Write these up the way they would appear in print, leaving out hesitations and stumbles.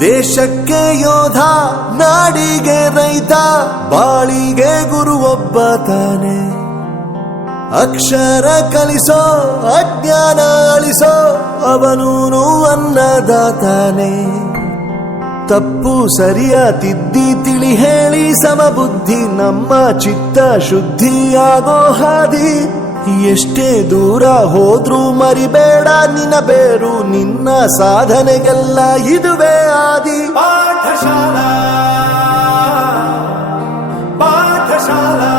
ದೇಶಕ್ಕೆ ಯೋಧ, ನಾಡಿಗೆ ರೈತ, ಬಾಳಿಗೆ ಗುರು ಒಬ್ಬ ತಾನೆ. ಅಕ್ಷರ ಕಲಿಸೋ, ಅಜ್ಞಾನ ಅಳಿಸೋ, ಅವನೂನು ಅನ್ನದಾತಾನೆ. ತಪ್ಪು ಸರಿಯ ತಿದ್ದಿ ತಿಳಿ ಹೇಳಿ ಸಮಬುದ್ಧಿ ನಮ್ಮ ಚಿತ್ತ ಶುದ್ಧಿಯಾಗೋ ಹಾದಿ. ಎಷ್ಟೇ ದೂರ ಹೋದ್ರೂ ಮರಿಬೇಡ ನಿನ್ನ ಬೇರು, ನಿನ್ನ ಸಾಧನೆಗೆಲ್ಲ ಇದುವೇ ಆದಿ. ಪಾಠಶಾಲಾ ಪಾಠಶಾಲಾ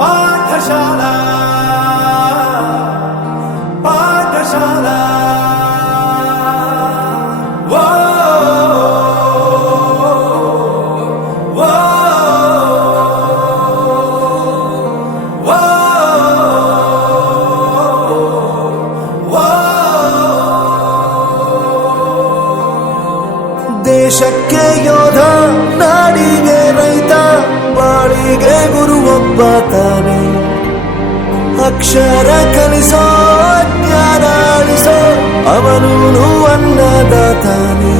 ಪಾಠಶಾಲಾ ಪಾಠಶಾಲಾ. ದೇಶಕ್ಕೆ ಯೋಧ, ನಾಡಿಗೆ ರೈತ, ಬಾಳಿಗೆ ಗುರು ಒಬ್ಬ ತಾನೆ. ಅಕ್ಷರ ಕಲಿಸೋ, ಜ್ಞಾನ ಅಳಿಸೋ, ಅವನೂನು ಅನ್ನದಾತಾನೆ.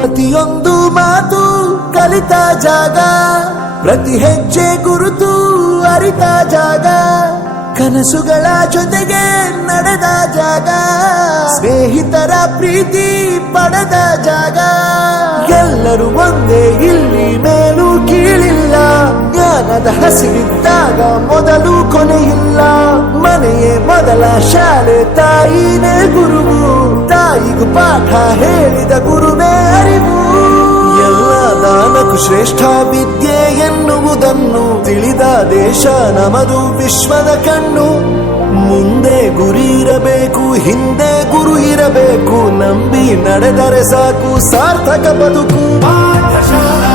ಪ್ರತಿಯೊಂದು ಮಾತು ಕಲಿತ ಜಾಗ, ಪ್ರತಿ ಹೆಜ್ಜೆ ಗುರುತು ಅರಿತ ಜಾಗ, ಕನಸುಗಳ ಜೊತೆಗೆ ನಡೆದ ಜಾಗ, ಸ್ನೇಹಿತರ ಪ್ರೀತಿ ಪಡೆದ ಜಾಗ. ಎಲ್ಲರೂ ಒಂದೇ, ಇಲ್ಲಿ ಮೇಲೂ ಕೀಳಿಲ್ಲ, ಜ್ಞಾನದ ಹಸಿವಿದ್ದಾಗ ಮೊದಲು ಕೊನೆಯಿಲ್ಲ. ಮನೆಯೇ ಮೊದಲ ಶಾಲೆ, ತಾಯಿನೇ ಗುರುವು, ತಾಯಿಗೂ ಪಾಠ ಹೇಳಿದ ಗುರುವೇ ಅರಿವು. ಎಲ್ಲ ದಾನಕ್ಕೂ ಶ್ರೇಷ್ಠ ವಿದ್ಯೆ ಎನ್ನುವುದನ್ನು ತಿಳಿದ ದೇಶ ನಮದು, ವಿಶ್ವದ ಕಣ್ಣು. ಮುಂದೆ ಗುರಿ ಇರಬೇಕು, ಹಿಂದೆ ಗುರು ಇರಬೇಕು, ನಂಬಿ ನಡೆದರೆ ಸಾಕು ಸಾರ್ಥಕ ಬದುಕು. ಪಾಠಶಾಲಾ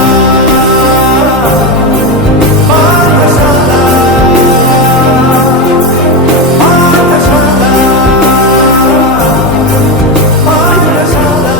ಪಾಠಶಾಲಾ ಪಾಠಶಾಲಾ ಪಾಠಶಾಲಾ.